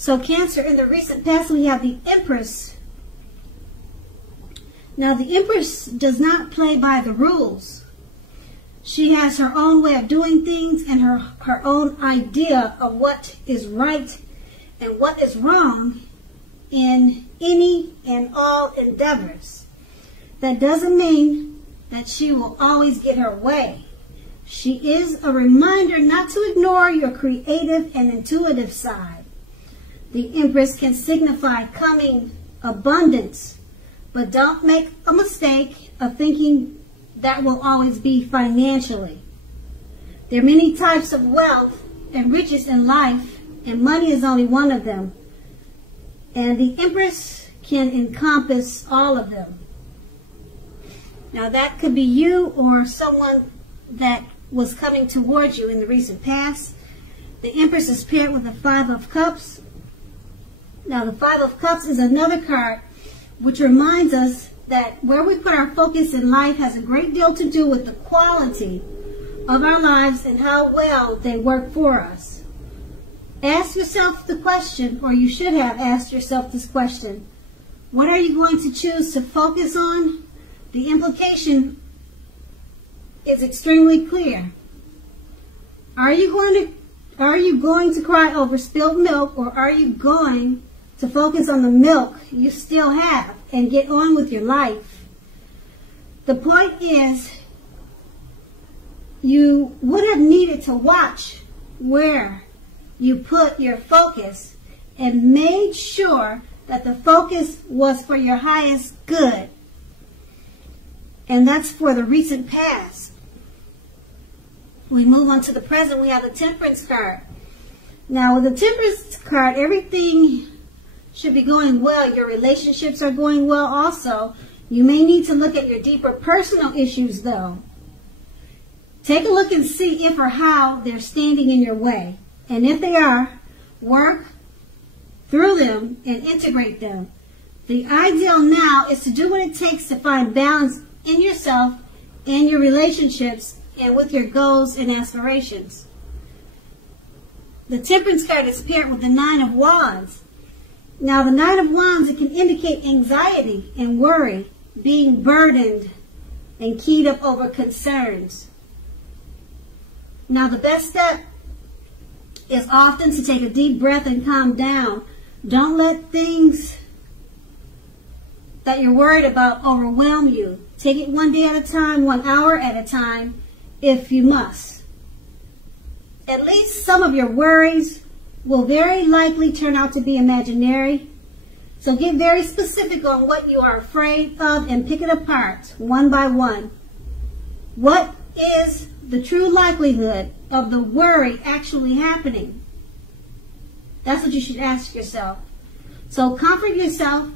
So Cancer, in the recent past, we have the Empress. Now, the Empress does not play by the rules. She has her own way of doing things and her own idea of what is right and what is wrong in any and all endeavors. That doesn't mean that she will always get her way. She is a reminder not to ignore your creative and intuitive side. The Empress can signify coming abundance, but don't make a mistake of thinking that will always be financially. There are many types of wealth and riches in life, and money is only one of them. And the Empress can encompass all of them. Now that could be you or someone that was coming towards you in the recent past. The Empress is paired with the Five of Cups. Now the Five of Cups is another card which reminds us that where we put our focus in life has a great deal to do with the quality of our lives and how well they work for us. Ask yourself the question, or you should have asked yourself this question: what are you going to choose to focus on? The implication is extremely clear. Are you going to cry over spilled milk, or are you going to focus on the milk you still have and get on with your life? The point is, you would have needed to watch where you put your focus and made sure that the focus was for your highest good. And that's for the recent past. We move on to the present. We have the Temperance card. Now, with the Temperance card, everything should be going well. Your relationships are going well also. You may need to look at your deeper personal issues, though. Take a look and see if or how they're standing in your way. And if they are, work through them and integrate them. The ideal now is to do what it takes to find balance in yourself and your relationships and with your goals and aspirations. The Temperance card is paired with the Nine of Wands. Now, the Nine of Wands, it can indicate anxiety and worry, being burdened and keyed up over concerns. Now, the best step is often to take a deep breath and calm down. Don't let things that you're worried about overwhelm you. Take it one day at a time, 1 hour at a time, if you must. At least some of your worries will very likely turn out to be imaginary. So get very specific on what you are afraid of and pick it apart one by one. What is the true likelihood of the worry actually happening? That's what you should ask yourself. So comfort yourself,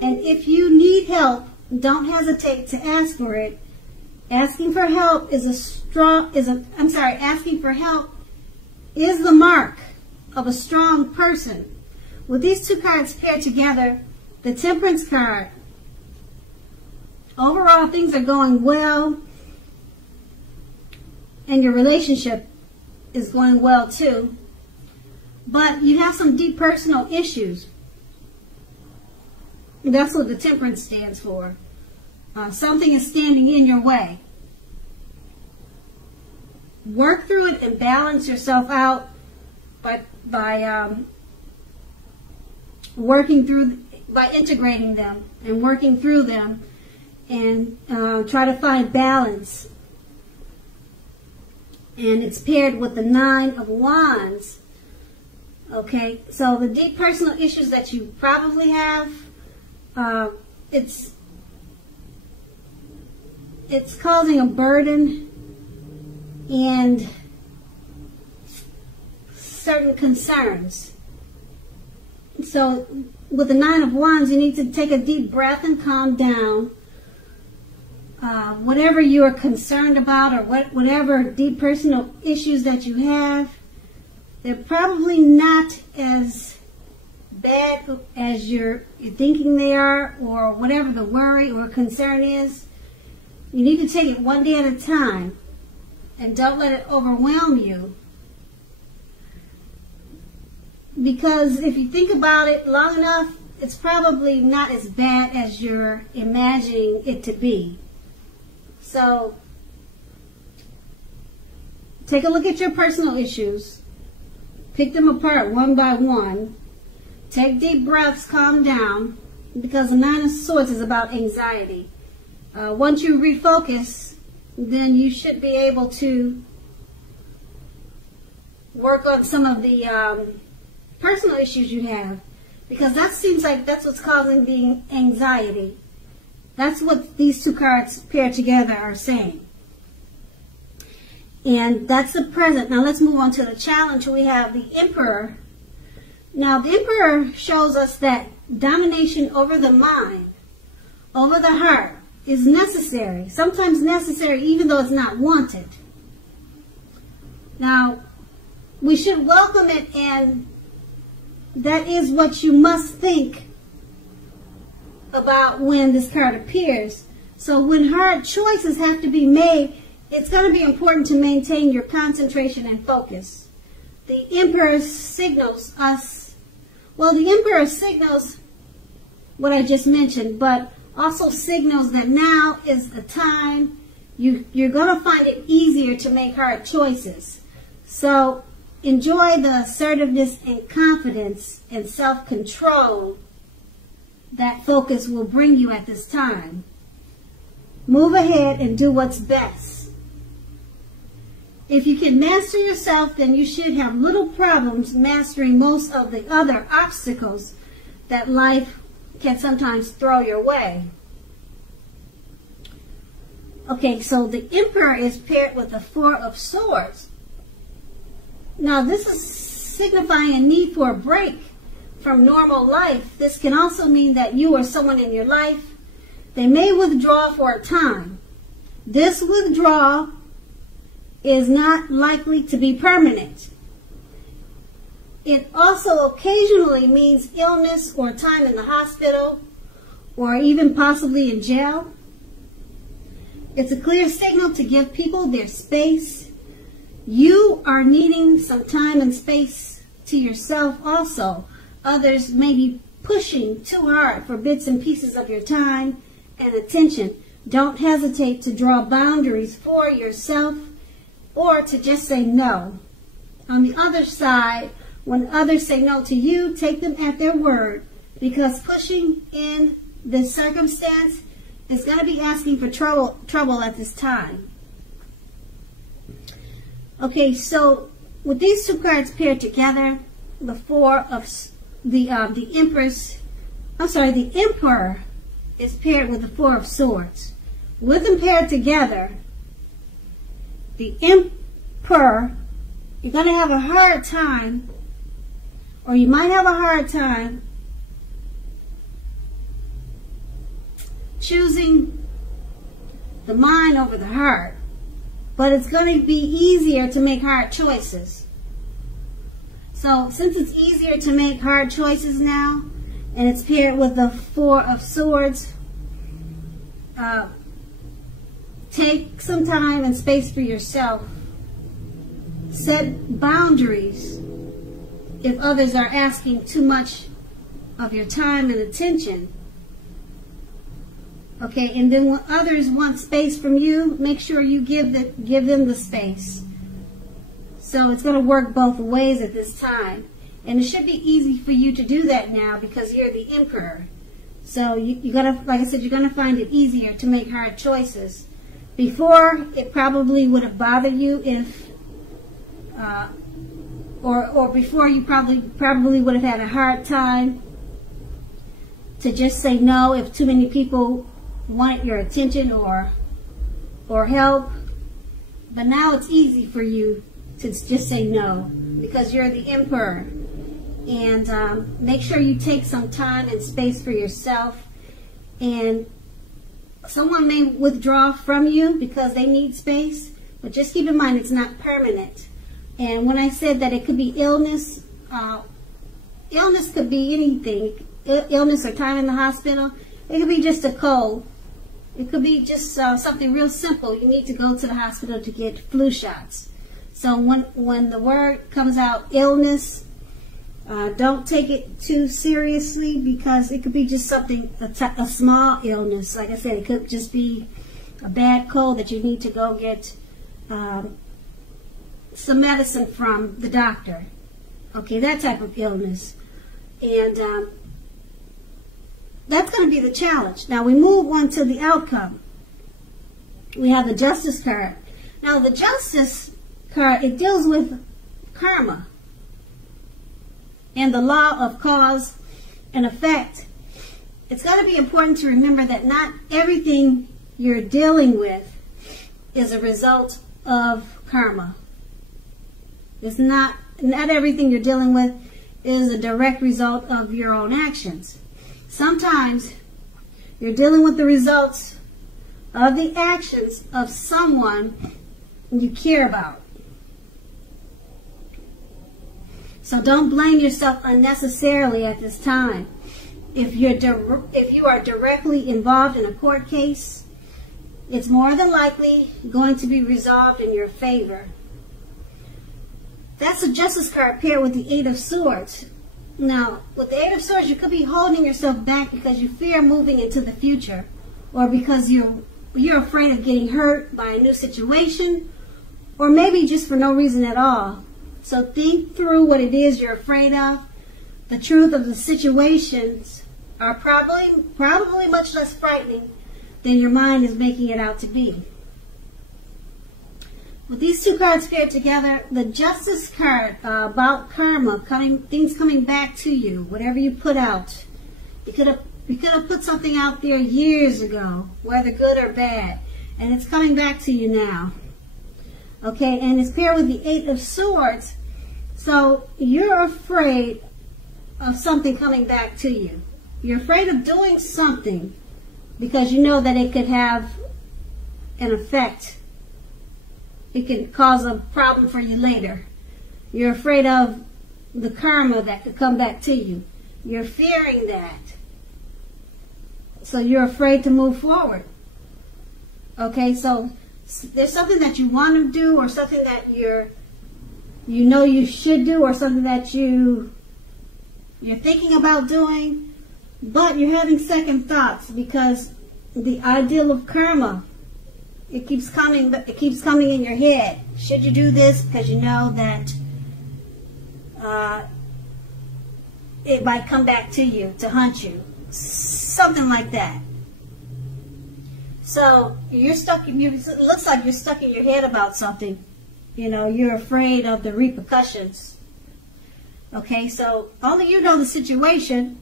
and if you need help, don't hesitate to ask for it. Asking for help asking for help is the mark of a strong person. With these two cards paired together, the Temperance card, overall things are going well, and your relationship is going well too. But you have some deep personal issues. That's what the Temperance stands for. Something is standing in your way. Work through it and balance yourself out by integrating them and working through them, and try to find balance. And it's paired with the Nine of Wands. Okay, so the deep personal issues that you probably have, it's causing a burden and certain concerns. So with the Nine of Wands, you need to take a deep breath and calm down. Whatever you are concerned about, or whatever deep personal issues that you have, they're probably not as bad as you're thinking they are, or whatever the worry or concern is. You need to take it one day at a time, and don't let it overwhelm you. Because if you think about it long enough, it's probably not as bad as you're imagining it to be. So, take a look at your personal issues. Pick them apart one by one. Take deep breaths, calm down, because the Nine of Swords is about anxiety. Once you refocus, then you should be able to work on some of the personal issues you have, because that seems like that's what's causing the anxiety. That's what these two cards paired together are saying. And that's the present. Now let's move on to the challenge. We have the Emperor. Now the Emperor shows us that domination over the mind, over the heart, is necessary. Sometimes necessary even though it's not wanted. Now, we should welcome it, and that is what you must think about when this card appears. So when hard choices have to be made, it's going to be important to maintain your concentration and focus. The Emperor signals us, well, the Emperor signals what I just mentioned, but also signals that now is the time you're going to find it easier to make hard choices. So enjoy the assertiveness and confidence and self-control that focus will bring you at this time. Move ahead and do what's best. If you can master yourself, then you should have little problems mastering most of the other obstacles that life can sometimes throw your way. Okay, so the Emperor is paired with the Four of Swords. Now, this is signifying a need for a break from normal life. This can also mean that you or someone in your life, they may withdraw for a time. This withdrawal is not likely to be permanent. It also occasionally means illness or time in the hospital or even possibly in jail. It's a clear signal to give people their space. You are needing some time and space to yourself also. Others may be pushing too hard for bits and pieces of your time and attention. Don't hesitate to draw boundaries for yourself or to just say no. On the other side, when others say no to you, take them at their word, because pushing in this circumstance is going to be asking for trouble at this time. Okay, so with these two cards paired together, the the Emperor is paired with the Four of Swords. With them paired together, the Emperor, you're going to have a hard time, or you might have a hard time choosing the mind over the heart, but it's going to be easier to make hard choices. So since it's easier to make hard choices now, and it's paired with the Four of Swords, take some time and space for yourself. Set boundaries if others are asking too much of your time and attention. Okay, and then when others want space from you, make sure you give them the space. So it's going to work both ways at this time. And it should be easy for you to do that now because you're the Emperor. So you're gonna, like I said, you're going to find it easier to make hard choices. Before, it probably would have bothered you if, or before you probably would have had a hard time to just say no if too many people wanted your attention or help. But now it's easy for you to just say no because you're the Emperor. And make sure you take some time and space for yourself. And someone may withdraw from you because they need space, but just keep in mind it's not permanent. And when I said that it could be illness, illness could be anything. Illness or time in the hospital. It could be just a cold. It could be just something real simple. You need to go to the hospital to get flu shots. So when the word comes out, illness, Don't take it too seriously, because it could be just something, a small illness. Like I said, it could just be a bad cold that you need to go get some medicine from the doctor. Okay, that type of illness. And that's going to be the challenge. Now we move on to the outcome. We have the Justice card. Now the Justice card, it deals with karma and the law of cause and effect. It's going to be important to remember that not everything you're dealing with is a result of karma. It's not everything you're dealing with is a direct result of your own actions. Sometimes you're dealing with the results of the actions of someone you care about. So don't blame yourself unnecessarily at this time. If you are directly involved in a court case, it's more than likely going to be resolved in your favor. That's the Justice card paired with the Eight of Swords. Now, with the Eight of Swords, you could be holding yourself back because you fear moving into the future, or because you're afraid of getting hurt by a new situation, or maybe just for no reason at all. So think through what it is you're afraid of. The truth of the situations are probably much less frightening than your mind is making it out to be. With these two cards paired together, the Justice card about karma, things coming back to you, whatever you put out. You could have put something out there years ago, whether good or bad, and it's coming back to you now. Okay, and it's paired with the Eight of Swords. So you're afraid of something coming back to you. You're afraid of doing something because you know that it could have an effect. It can cause a problem for you later. You're afraid of the karma that could come back to you. You're fearing that. So you're afraid to move forward. Okay, so there's something that you want to do, or something that you know you should do, or something that you're thinking about doing, but you're having second thoughts because the ideal of karma, it keeps coming in your head. Should you do this? Because you know that it might come back to you to hunt you. Something like that. So you're stuck. It looks like you're stuck in your head about something. You know, you're afraid of the repercussions. Okay, so only you know the situation.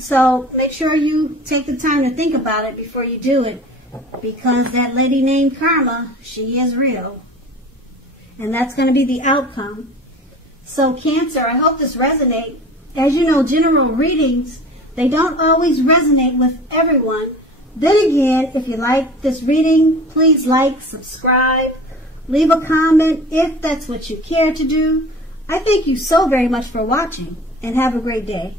So make sure you take the time to think about it before you do it, because that lady named Karma, she is real, and that's going to be the outcome. So Cancer, I hope this resonates. As you know, general readings, they don't always resonate with everyone. Then again, if you like this reading, please like, subscribe, leave a comment if that's what you care to do. I thank you so very much for watching, and have a great day.